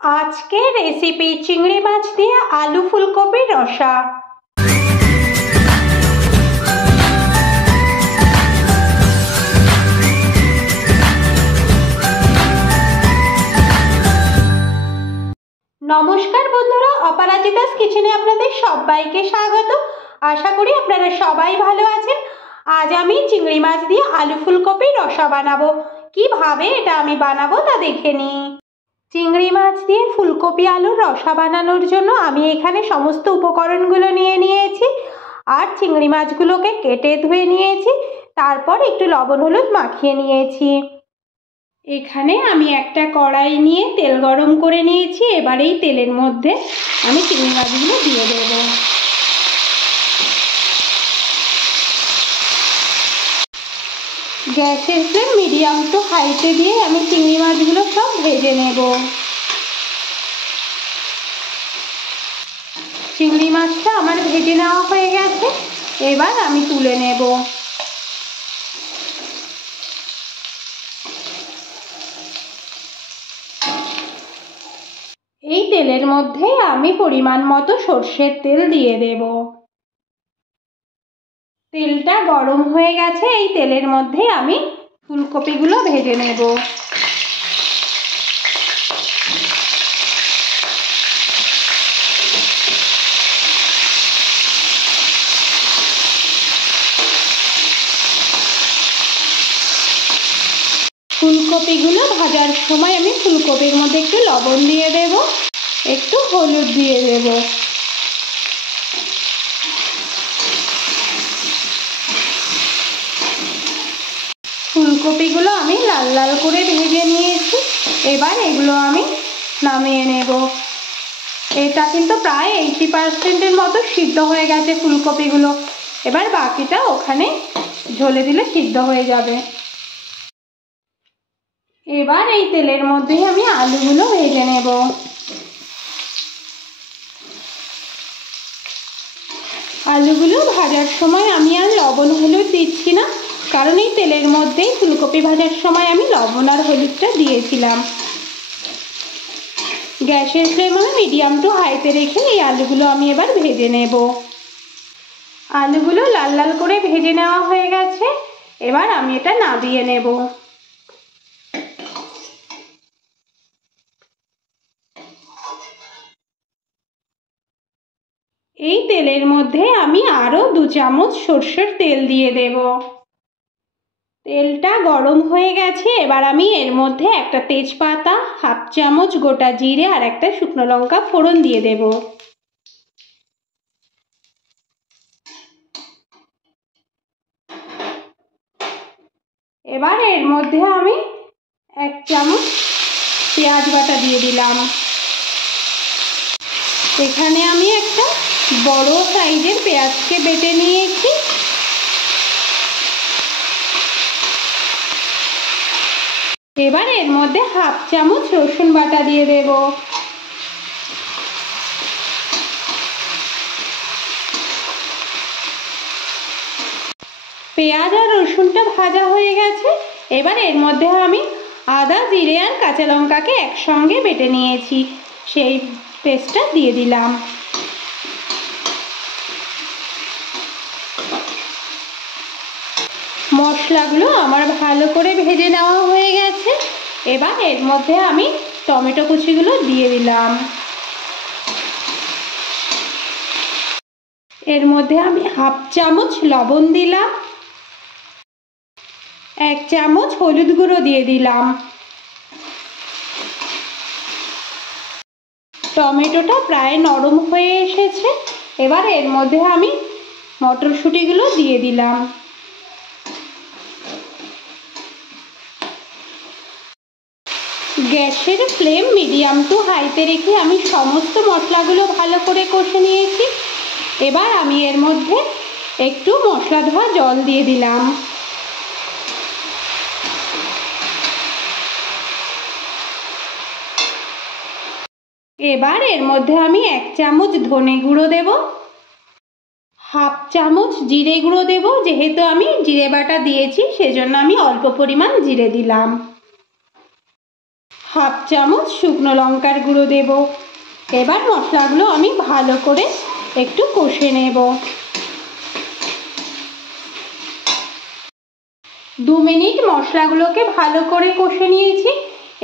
আজকে রেসিপি চিংড়ি মাছ দিয়ে আলু ফুলকপির রসা। নমস্কার বন্ধুরা, অপরাজিতাস কিচেনে আপনাদের সবাইকে স্বাগত। আশা করি আপনারা সবাই ভালো আছেন। আজ আমি চিংড়ি মাছ দিয়ে আলু ফুলকপির রসা বানাবো। কিভাবে এটা আমি বানাবো তা দেখে নিই। চিংড়ি মাছ দিয়ে ফুলকপি আলুর রসা বানানোর জন্য আমি এখানে সমস্ত উপকরণগুলো নিয়ে নিয়েছি আর চিংড়ি মাছগুলোকে কেটে ধুয়ে নিয়েছি, তারপর একটু লবণ হলুদ মাখিয়ে নিয়েছি। এখানে আমি একটা কড়াই নিয়ে তেল গরম করে নিয়েছি। এবার এই তেলের মধ্যে আমি চিংড়ি মাছগুলো দিয়ে দেব। গ্যাসের ফ্লেম মিডিয়াম টু হাইতে দিয়ে আমি চিংড়ি মাছগুলো সব ভেজে নেব। চিংড়ি মাছটা আমার ভেজে নেওয়া হয়ে গেছে, এবার আমি তুলে নেব। এই তেলের মধ্যে আমি পরিমাণ মতো সর্ষের তেল দিয়ে দেব। তেলটা গরম হয়ে গেছে, এই তেলের মধ্যে আমি ফুলকপিগুলো ভেজে নেব। ফুলকপিগুলো ভাজার সময় আমি ফুলকপির মধ্যে একটু লবণ দিয়ে দেব, একটু হলুদ দিয়ে দেব। ফুলকপিগুলো আমি লাল লাল করে ভেজে নিয়েছি, এবার এগুলো আমি নামিয়ে নেব। এটা কিন্তু প্রায় 80% মতো সিদ্ধ হয়ে গেছে ফুলকপিগুলো। এবার বাকিটা ওখানে ঝোলে দিলে সিদ্ধ হয়ে যাবে। এবার এই তেলের মধ্যেই আমি আলুগুলো ভেজে নেব। আলুগুলো ভাজার সময় আমি আর লবণ হলুদ দিচ্ছি না, কারণ এই তেলের মধ্যেই ফুলকপি ভাজার সময় আমি লবণ আর হলুদটা দিয়েছিলাম। গ্যাসের ফ্লেম আমি মিডিয়াম টু হাইতে রেখে এই আলুগুলো আমি এবার ভেজে নেব। আলুগুলো লাল লাল করে ভেজে নেওয়া হয়ে গেছে, এবার আমি এটা নামিয়ে নেব। এই তেলের মধ্যে আমি আরো 2 চামচ সরষের তেল দিয়ে দেব। তেলটা গরম হয়ে গেছে, এবার আমি এর মধ্যে একটা তেজপাতা, 1/2 চামচ গোটা জিরে আর একটা শুকনো লঙ্কা ফোড়ন দিয়ে দেব। এবার এর মধ্যে আমি 1 চামচ পেঁয়াজ বাটা দিয়ে দিলাম। এখানে আমি একটা বড় সাইজের পেঁয়াজকে বেটে নিয়েছি। এবার এর মধ্যে 1/2 চামচ রসুন বাটা দিয়ে দেব। পেঁয়াজ আর রসুনটা ভাজা হয়ে গেছে, এবার এর মধ্যে আমি আদা, জিরে আর কাঁচা লঙ্কাকে একসঙ্গে বেটে নিয়েছি, সেই পেস্টটা দিয়ে দিলাম। মশলাগুলো আমার ভালো করে ভেজে নেওয়া হয়ে গেছে, এবার এর মধ্যে আমি টমেটো কুচিগুলো দিয়ে দিলাম। এর মধ্যে আমি 1/2 চামচ লবণ দিলাম, 1 চামচ হলুদ গুঁড়ো দিয়ে দিলাম। টমেটোটা প্রায় নরম হয়ে এসেছে, এবার এর মধ্যে আমি মটরশুঁটিগুলো দিয়ে দিলাম। গ্যাসের ফ্লেম মিডিয়াম টু হাইতে রেখে আমি সমস্ত মশলাগুলো ভালো করে কষে নিয়েছি। এবার আমি এর মধ্যে একটু মশলা ধোয়া জল দিয়ে দিলাম। এবার এর মধ্যে আমি 1 চামচ ধনে গুঁড়ো দেব, 1/2 চামচ জিরে গুঁড়ো দেব। যেহেতু আমি জিরে বাটা দিয়েছি সেজন্য আমি অল্প পরিমাণ জিরে দিলাম। হাফ চামচ শুকনো লঙ্কার গুঁড়ো দেব। এবার মশলাগুলো আমি ভালো করে একটু কষে নেব। 2 মিনিট মশলাগুলোকে ভালো করে কষে নিয়েছি।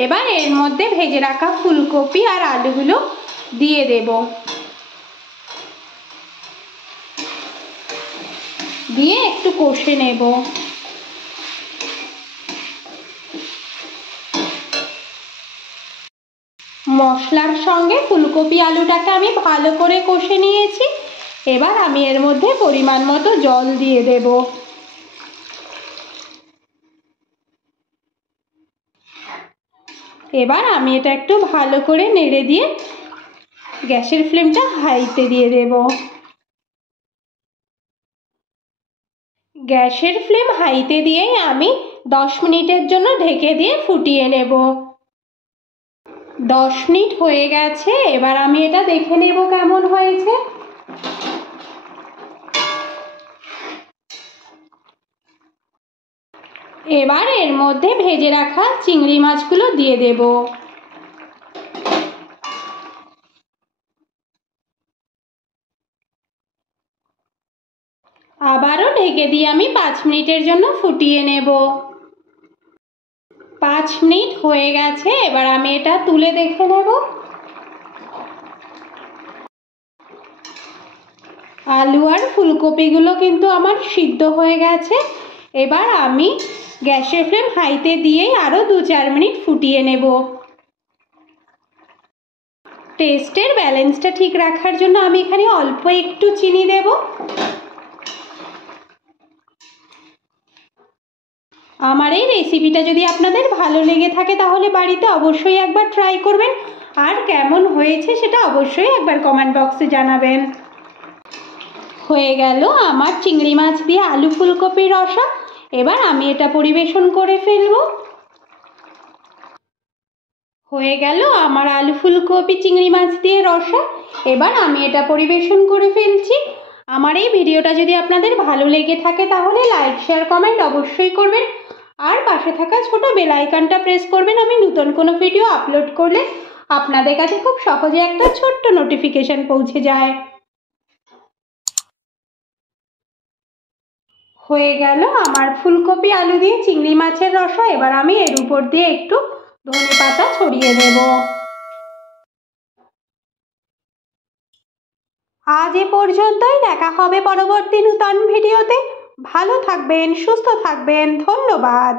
এবার এর মধ্যে ভেজে রাখা ফুলকপি আর আলুগুলো দিয়ে দেব। দিয়ে একটু কষে নেব। মশলার সঙ্গে ফুলকপি আলুটাকে আমি ভালো করে কষে নিয়েছি। এবার আমি এর মধ্যে পরিমাণ মতো জল দিয়ে দেব। এবার আমি এটা একটু ভালো করে নেড়ে দিয়ে গ্যাসের ফ্লেমটা হাইতে দিয়ে দেব। গ্যাসের ফ্লেম হাইতে দিয়েই আমি 10 মিনিটের জন্য ঢেকে দিয়ে ফুটিয়ে নেব। 10 মিনিট হয়ে গেছে। এবার আমি এটা দেখে নেব কেমন হয়েছে। এবার এর মধ্যে ভেজে রাখা চিংড়ি মাছগুলো দিয়ে দেব। আবারও ঢেকে দিয়ে আমি 5 মিনিটের জন্য ফুটিয়ে নেব। 5 মিনিট হয়ে গেছে। এবার আমি এটা তুলে দেখে নেব। আলু আর ফুলকপিগুলো কিন্তু আমার সিদ্ধ হয়ে গেছে। এবার আমি গ্যাসের ফ্লেম হাইতে দিয়েই আরও 2-4 মিনিট ফুটিয়ে নেব। টেস্টের ব্যালেন্সটা ঠিক রাখার জন্য আমি এখানে অল্প একটু চিনি দেব। আমার এই রেসিপিটা যদি আপনাদের ভালো লেগে থাকে তাহলে বাড়িতে অবশ্যই একবার ট্রাই করবেন। আর কেমন হয়েছে সেটা অবশ্যই একবার কমেন্ট বক্সে জানাবেন। হয়ে গেল আমার চিংড়ি মাছ দিয়ে আলু ফুলকপির রসা। এবার আমি এটা পরিবেশন করে ফেলবো। হয়ে গেল আমার আলু ফুলকপি চিংড়ি মাছ দিয়ে রসা। এবার আমি এটা পরিবেশন করে ফেলছি। আমার এই ভিডিওটা যদি আপনাদের ভালো লেগে থাকে তাহলে লাইক শেয়ার কমেন্ট অবশ্যই করবেন। আর পাশে থাকা ছোট বেল আইকনটা প্রেস করবেন। আমি নতুন কোনো ভিডিও আপলোড করলে আপনাদের কাছে খুব সহজে একটা ছোট্ট নোটিফিকেশন পৌঁছে যায়। হয়ে গেল আমার ফুলকপি আলু দিয়ে চিংড়ি মাছের রসা। এবার আমি এর উপর দিয়ে একটু ধনেপাতা ছড়িয়ে দেব। আজ এ পর্যন্তই। দেখা হবে পরবর্তী নতুন ভিডিওতে। ভালো থাকবেন, সুস্থ থাকবেন। ধন্যবাদ।